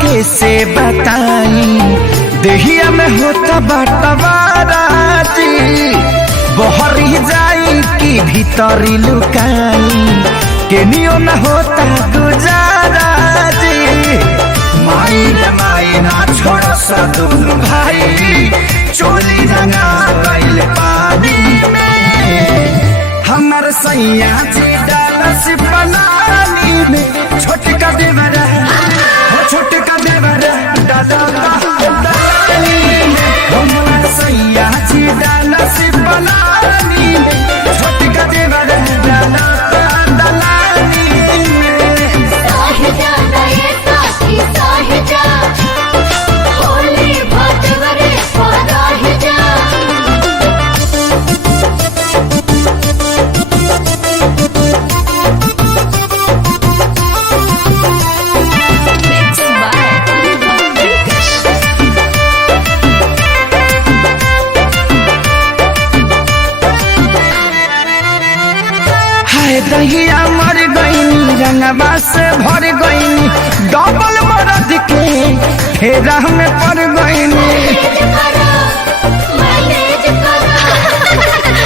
कैसे बताई देहिया में होता बटवारा जी बहरी जाई कि भीतरी लुकाई केनियो न होता गुजारा जी माई ना छोड़ सा दोनों भाई चोली रंगा गइल पानी में हमर सैया जी डालस पलानी में छोटका देवरा छोटका देवरा डालानी में हमर सैया जी डालस पलानी में छोटका देवरा डालानी में साहिजा नये साथी साहिजा होली भटवरे साहिजा दहिया मर गईनी रंगवा से भर गईनी डबल मरद के फेरा में पड़ गईनी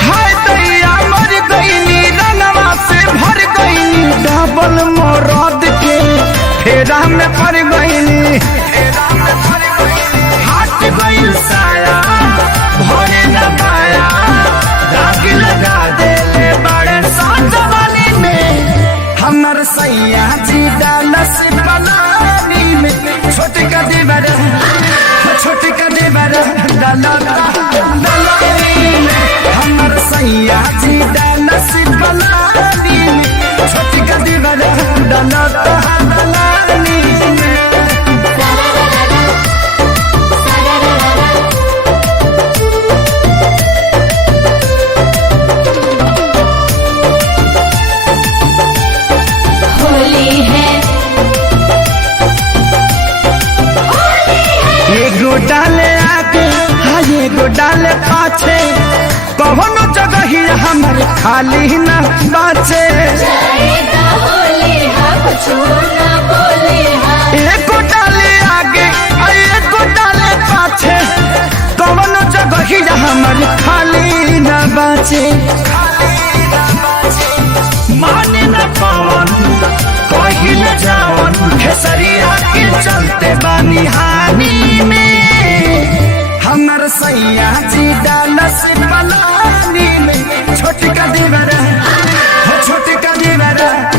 हाय दहिया मर गईनी रंगवा से भर गईनी डबल मरद के फेरा में पड़ गईनी हाथ गईल साया भरे न पाया दाग लगा देले बड़े साजवानी हमर सैया जी डालस पलानी में छोटका देवरा डालानी में हमर सैया जी डालस पलानी में छोटका देवरा डालानी में डाले आगे हाँ एगो डाले पाछे कौनो जगह ही हमर खाली न बाचे एगो डाले आगे एगो डाले पाछे कौनो जगह ही हमर खाली न बाचे माने न पवन कहीं न जावन खेसरिया के चलते बानी हानि में हमर सैया जी डालस पलानी में छोटका देवरा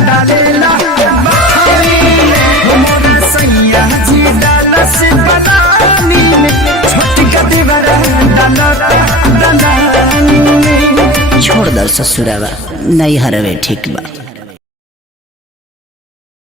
डालेला बखानी में हमर सैया जी डालस पलानी में छोटका देवरा डालानी में छोड़ दर ससुरावा नहीं हरवे ठीक बा।